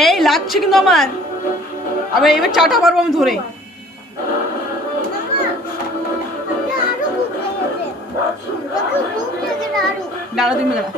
এই লাগছে কিন্তু আমার আবার এবার চাটা পারবো আমি ধরে দাঁড়া তুমি দাঁড়া